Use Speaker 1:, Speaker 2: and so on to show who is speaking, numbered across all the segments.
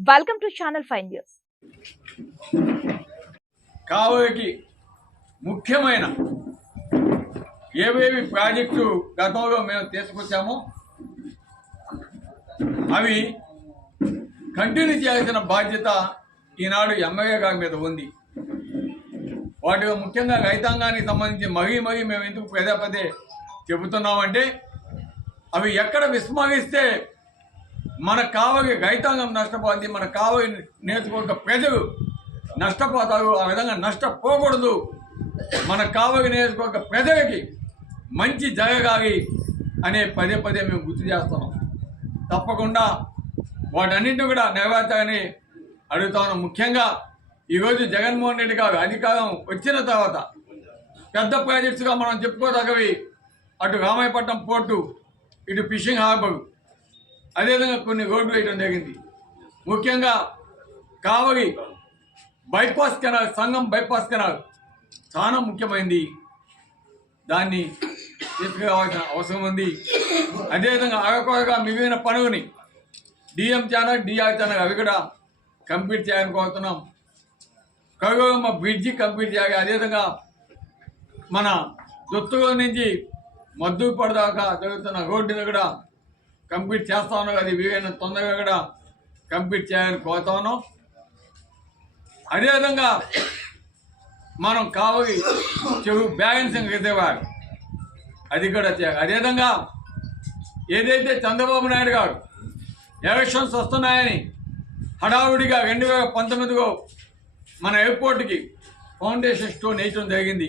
Speaker 1: Welcome to channel five news
Speaker 2: కావలికి ముఖ్యమైన ఏవేవి project గతంలో మేము తీసుకొచ్చామో అవి కంటిన్యూ చేయాల్సిన బాధ్యత ఈనాడు ఎమ్మెల్యే గారి మీద ఉంది. వాటిలో ముఖ్యంగా రైతాంగానికి సంబంధించి మరీ మరీ మేము ఎందుకు పదే పదే చెబుతున్నామంటే అవి ఎక్కడ విస్మరిస్తే మన కావగి రైతాంగం నష్టపోతుంది మన కావగి నేర్చుకోక ప్రజలు నష్టపోతారు ఆ విధంగా నష్టపోకూడదు. మన కావగి నేర్చుకోక ప్రజలకి మంచి జరగాలి అనే పదే పదే మేము గుర్తు చేస్తున్నాం. తప్పకుండా వాటన్నింటినీ కూడా నెరవేర్చాలని అడుగుతాను. ముఖ్యంగా ఈరోజు జగన్మోహన్ రెడ్డి గారు అధికారం వచ్చిన తర్వాత పెద్ద ప్రాజెక్ట్స్గా మనం చెప్పుకోదగ్గవి అటు రామాయపట్నం పోర్టు ఇటు ఫిషింగ్ హార్బర్ అదేవిధంగా కొన్ని రోడ్లు వేయడం జరిగింది. ముఖ్యంగా కావలి బైపాస్ కెనాల్ సంఘం బైపాస్ కెనాల్ చాలా ముఖ్యమైనది దాన్ని తీసుకురావాల్సిన అవసరం ఉంది. అదేవిధంగా అరకొరగా మిగిలిన పనులని డిఎం ఛానల్ డిఆర్ ఛానల్ అవి కూడా కంప్లీట్ చేయాలని కోరుతున్నాం. కరుగమ్మ బ్రిడ్జి కంప్లీట్ చేయాలి. అదేవిధంగా మన దొత్తుగూడ నుంచి మద్దు పడదాకా జరుగుతున్న రోడ్డుని కూడా కంప్లీట్ చేస్తా అది వీలైన తొందరగా కూడా కంప్లీట్ చేయాలని కోరుతా అదేవిధంగా మనం కావలి చెవు బ్యాలెన్సింగ్ రిజర్వాయర్. అది కూడా చేయాలి అదేవిధంగా ఏదైతే చంద్రబాబు నాయుడు గారు ఎలక్షన్స్ వస్తున్నాయని హడావుడిగా రెండు వేల పంతొమ్మిదిలో మన ఎయిర్పోర్ట్కి ఫౌండేషన్ స్టోన్ వేయటం జరిగింది.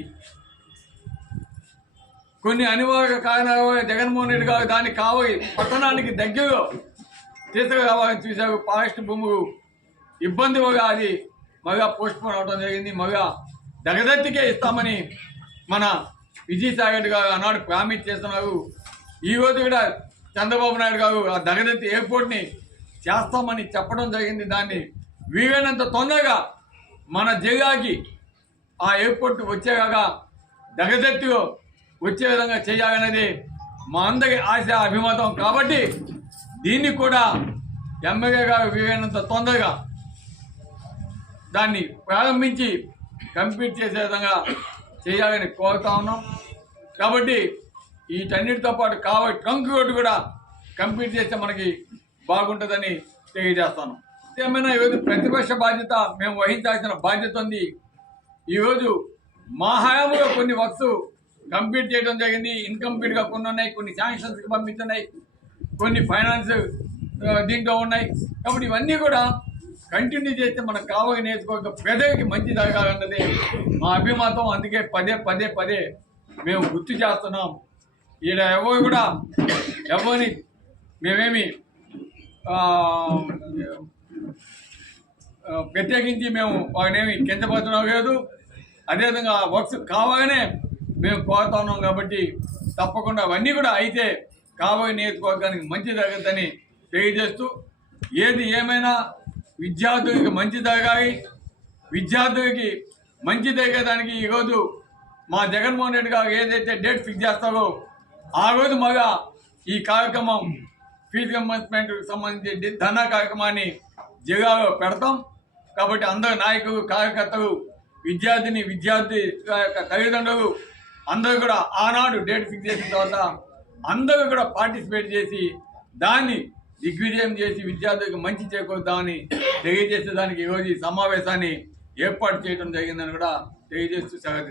Speaker 2: కొన్ని అనివార్య కారణాల జగన్మోహన్ రెడ్డి గారు దాన్ని కావలి పట్టణానికి దగ్గరలో తీసుకురావాలని చూశారు. ఫారెస్ట్ భూములు ఇబ్బంది వల్ల అది మగా పోస్ట్పోన్ అవడం జరిగింది. మగా దగదత్తికే ఇస్తామని మన విజయసాయి రెడ్డి గారు ఆనాడు ప్రామిస్ చేస్తున్నారు. ఈరోజు కూడా చంద్రబాబు నాయుడు గారు ఆ దగదత్తి ఎయిర్పోర్ట్ని చేస్తామని చెప్పడం జరిగింది. దాన్ని వీలైనంత తొందరగా మన జిల్లాకి ఆ ఎయిర్పోర్ట్ వచ్చేలాగా దగదత్తిలో వచ్చే విధంగా చేయాలనేది మా అందరి ఆశ అభిమతం. కాబట్టి దీన్ని కూడా ఎమ్మెల్యే గారు వీలైనంత తొందరగా దాన్ని ప్రారంభించి కంప్లీట్ చేసే విధంగా చేయాలని కోరుతా ఉన్నాం. కాబట్టి వీటన్నిటితో పాటు కావాలి ట్రంక్ రోడ్డు కూడా కంప్లీట్ చేస్తే మనకి బాగుంటుందని తెలియజేస్తాను. ఏమైనా ఈరోజు ప్రతిపక్ష బాధ్యత మేము వహించాల్సిన బాధ్యత ఉంది. ఈరోజు మా హయాంలో కొన్ని వస్తువు కంప్లీట్ చేయడం జరిగింది. ఇన్కంప్లీట్గా కొన్ని ఉన్నాయి కొన్ని శాంక్షన్స్కి పంపించున్నాయి కొన్ని ఫైనాన్స్ దీంట్లో ఉన్నాయి. కాబట్టి ఇవన్నీ కూడా కంటిన్యూ చేస్తే మనకు కావాలి నేర్చుకోక పెదవికి మంచి జరగాలన్నది మా అభిమతం. అందుకే పదే పదే పదే మేము గుర్తు చేస్తున్నాం. ఈడ ఎవరు కూడా ఎవరిని మేమేమి ప్రత్యేకించి మేము వాటినేమి కించపరచడం లేదు. అదేవిధంగా వర్క్స్ కావాలనే మేము కోరుతా ఉన్నాం కాబట్టి తప్పకుండా అవన్నీ కూడా అయితే కాబోయే నియోజకవర్గానికి మంచి జరగద్దని తెలియజేస్తూ ఏది ఏమైనా విద్యార్థులకి మంచి జరగాలి విద్యార్థులకి మంచి జరిగేదానికి ఈరోజు మా జగన్మోహన్ రెడ్డి గారు ఏదైతే డేట్ ఫిక్స్ చేస్తారో ఆ రోజు మగా ఈ కార్యక్రమం ఫీజు రింబర్స్మెంట్ సంబంధించి ధన కార్యక్రమాన్ని జిల్లాలో పెడతాం. కాబట్టి అందరు నాయకులు కార్యకర్తలు విద్యార్థిని విద్యార్థి యొక్క తల్లిదండ్రులు అందరూ కూడా ఆనాడు డేట్ ఫిక్స్ చేసిన తర్వాత అందరూ కూడా పార్టిసిపేట్ చేసి దాన్ని దిగ్విజయం చేసి విద్యార్థులకు మంచి చేకూరుద్దామని తెలియజేసేదానికి ఈరోజు ఈ సమావేశాన్ని ఏర్పాటు చేయడం జరిగిందని కూడా తెలియజేస్తూ సెలవు